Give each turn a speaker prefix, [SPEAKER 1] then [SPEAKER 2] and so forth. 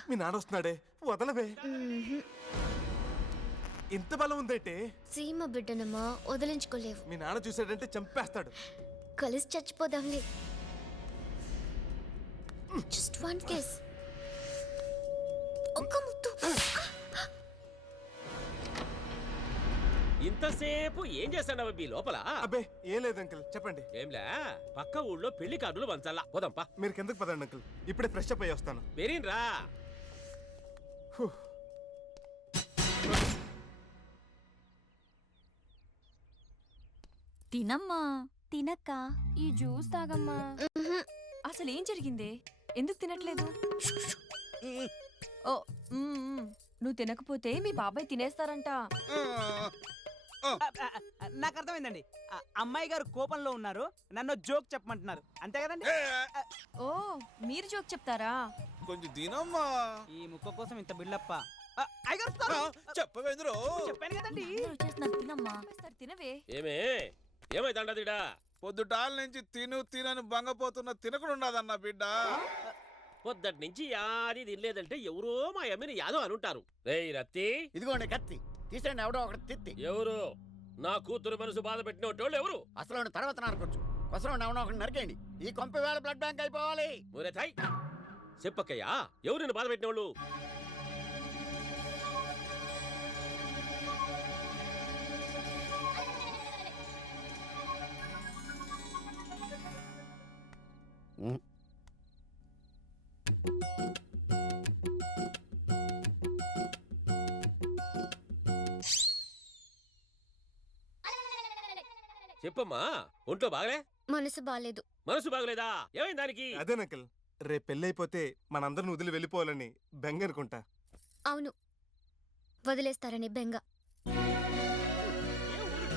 [SPEAKER 1] మీ నాన్న వస్తున్నాడే, వదలవే. ఇంత బలం ఉందేంటే?
[SPEAKER 2] సీమ బిడ్డనమ్మా, వదిలించుకోలేవు.
[SPEAKER 1] మీ నాన్న చూసాడంటే చంపేస్తాడు.
[SPEAKER 2] కలిసి చచ్చిపోదాంలే. Just one case. ఒక్క ముద్దు.
[SPEAKER 3] ఇంతసేపు ఏం చేస్తాడు మీ లోపల?
[SPEAKER 1] అబ్బే ఏం లేదు అంకుల్, చెప్పండి.
[SPEAKER 3] ఏంలే, పక్క ఊళ్ళో పెళ్లి కార్డులు పంచాలా, పోదాంపా.
[SPEAKER 1] మీరు కిందకు పదండి అంకుల్, ఇప్పుడే ఫ్రెష్ అప్ అయ్యి వస్తాను.
[SPEAKER 3] పెరిన్రా.
[SPEAKER 4] తినమ్మా, తినక్క. ఈ జ్యూస్ తాగమ్మా. అసలేం జరిగిందే? ఎందుకు తినట్లేదు? ఓ నువ్వు తినకపోతే మీ బాబాయ్ తినేస్తారంట.
[SPEAKER 5] నాకు అర్థమైందండి. అమ్మాయి గారు కోపంలో ఉన్నారు, నన్ను జోక్ చెప్పమంటున్నారు, అంతే కదండి?
[SPEAKER 4] ఓ మీరు జోక్ చెప్తారా?
[SPEAKER 6] కొంచెం తినమ్మా.
[SPEAKER 5] ఈ ముక్క కోసం ఇంత బిల్డప్ప.
[SPEAKER 6] చెప్పవేంద్రో,
[SPEAKER 5] చెప్పాను కదండి.
[SPEAKER 4] వచ్చేస్తున్నారు, తినమ్మా. తినవే.
[SPEAKER 3] ఏమే ఏమైందండదిడా?
[SPEAKER 6] పొద్దుటాల నుంచి తిను తినని బంగపోతున్న తినకుండా ఉండదన్న బిడ్డ.
[SPEAKER 3] పొద్దటి నుంచి యాది తినలేదంటే ఎవరో మా అమ్మని యాదో అనుంటారు. రేయ్ రత్తి,
[SPEAKER 7] ఇదిగోండి కత్తి తీసేయండి. ఎవడో ఒకటి తిత్తి.
[SPEAKER 3] ఎవరు నా కూతురు మనసు బాధ పెట్టినోళ్ళు ఎవరు?
[SPEAKER 7] అసలు తర్వాత నరకొచ్చు. అసలు ఎవడో ఒకటి నరికేయండి. ఈ కొంప వేళ బ్లడ్ బ్యాంక్ అయిపోవాలి.
[SPEAKER 3] ఊరేతాయ్ చెప్పక్కయ్యా, ఎవరు నిన్ను బాధ పెట్టినోళ్ళు? చెప్పమ్మా, ఒంట్లో బాగలే?
[SPEAKER 2] మనసు బాలేదు.
[SPEAKER 3] మనసు బాగలేదా? ఏమైంది దానికి?
[SPEAKER 1] అదే అంకుల్, రేపు పెళ్ళి అయిపోతే మనందరిని వదిలి వెళ్ళిపోవాలని బెంగ అనుకుంటా.
[SPEAKER 2] అవును, వదిలేస్తారని బెంగ.